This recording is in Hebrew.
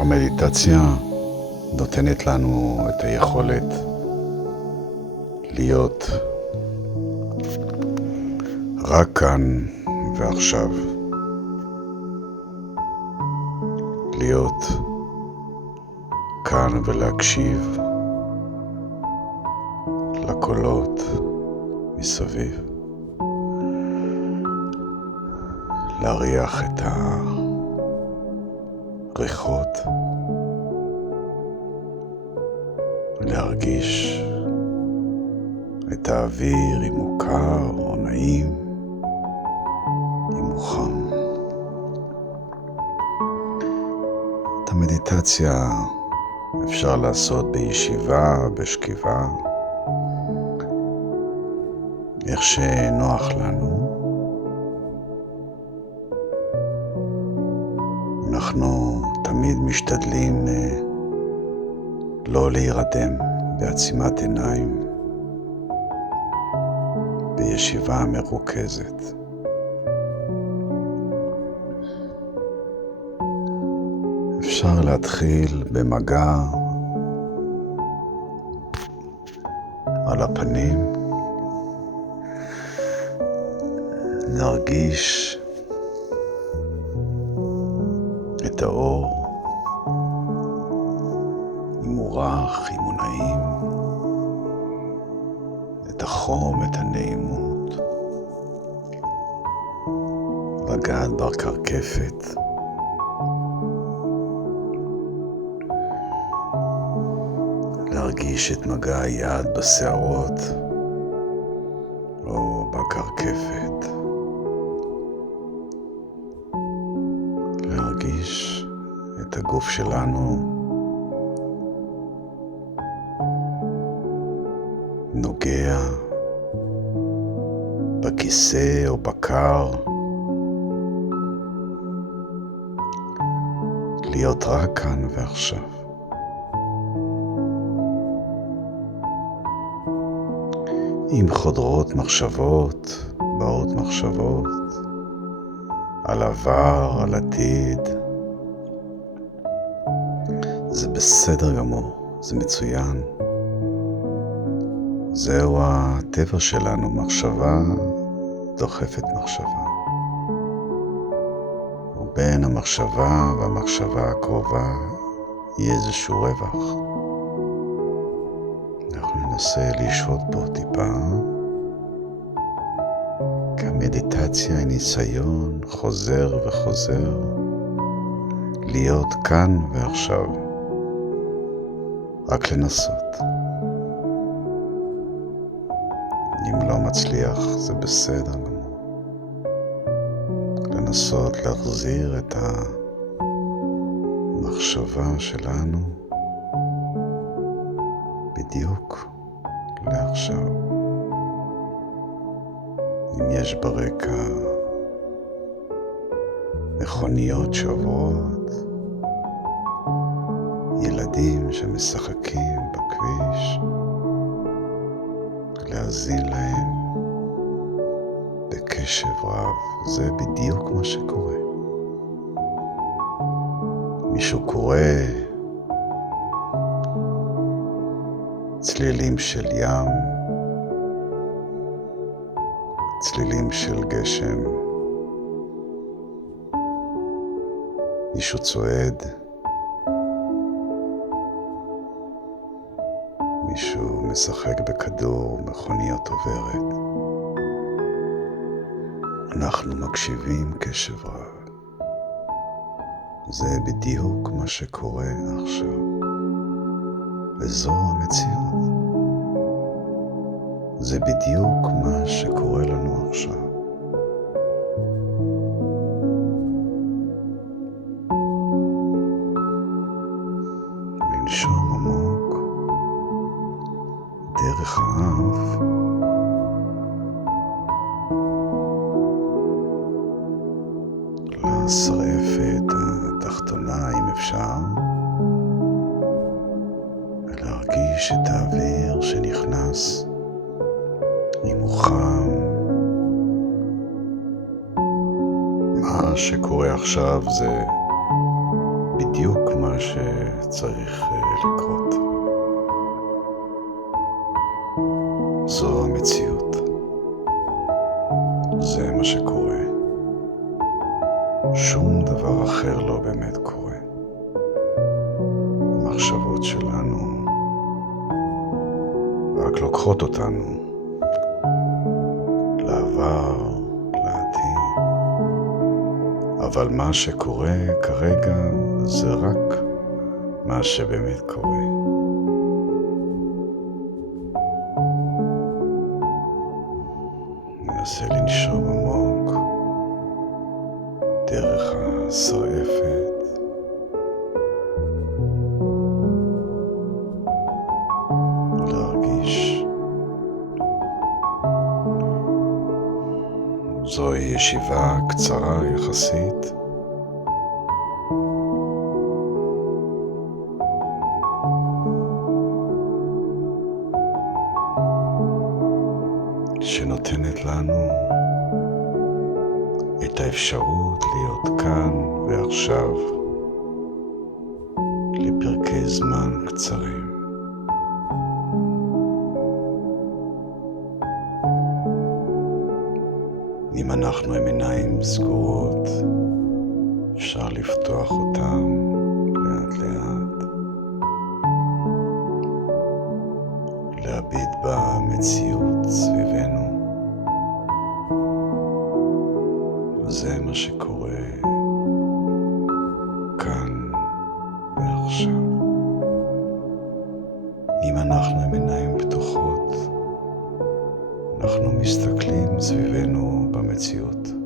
המדיטציה נותנת לנו את היכולת להיות רק כאן ועכשיו. להיות כאן ולהקשיב לקולות מסביב. להריח את הריחות. להרגיש את האוויר, אם הוא קר או נעים, אם הוא חם. את המדיטציה אפשר לעשות בישיבה, בשכיבה, איך שנוח לנו. אנחנו תמיד משתדלים לא להירדם בעצימת עיניים, בישיבה מרוכזת. אפשר להתחיל במגע על הפנים, נרגיש את האור, אם הוא רך, אם הוא נעים, את החום, את הנעימות, לגעת בקרקפת, להרגיש את מגע היד בשערות או בקרקפת, להרגיש את הגוף שלנו נוגע בכיסא או בקר, להיות רק כאן ועכשיו. אם חודרות מחשבות, באות מחשבות, על עבר, על עתיד, זה בסדר גמור, זה מצוין. זהו הטבע שלנו, מחשבה דוחפת מחשבה. ובין המחשבה והמחשבה הקרובה יהיה איזשהו רווח. אנחנו ננסה לשהות פה טיפה, כי המדיטציה היא ניסיון חוזר וחוזר להיות כאן ועכשיו. רק לנסות. אם לא מצליח זה בסדר גמור. לנסות להחזיר את המחשבה שלנו בדיוק לעכשיו. אם יש ברקע מכוניות שעוברות, ילדים שמשחקים בכביש, להאזין להם בקשב רב, זה בדיוק מה שקורה. מישהו קורא צלילים של ים, צלילים של גשם, מישהו צועד, מישהו משחק בכדור, מכוניות עוברת. אנחנו מקשיבים קשב רב. זה בדיוק מה שקורה עכשיו. וזו המציאות. זה בדיוק מה שקורה לנו עכשיו. לנשום עמוק דרך האף, לשרעפת התחתונה אם אפשר, ולהרגיש את האוויר שנכנס, אם הוא חם. מה שקורה עכשיו זה בדיוק מה שצריך לקרות. זו המציאות. זה מה שקורה. שום דבר אחר לא באמת קורה. המחשבות שלנו רק לוקחות אותנו לעבר, לעתיד. אבל מה שקורה כרגע זה רק מה שבאמת קורה. ננסה לנשום עמוק דרך השרעפת. להרגיש. זוהי ישיבה קצרה יחסית. שנותנת לנו את האפשרות להיות כאן ועכשיו לפרקי זמן קצרים. אם אנחנו עם עיניים סגורות, אפשר לפתוח אותם לאט לאט, להביט במציאות סביבנו. זה מה שקורה כאן ועכשיו. אם אנחנו עם עיניים פתוחות, אנחנו מסתכלים סביבנו במציאות.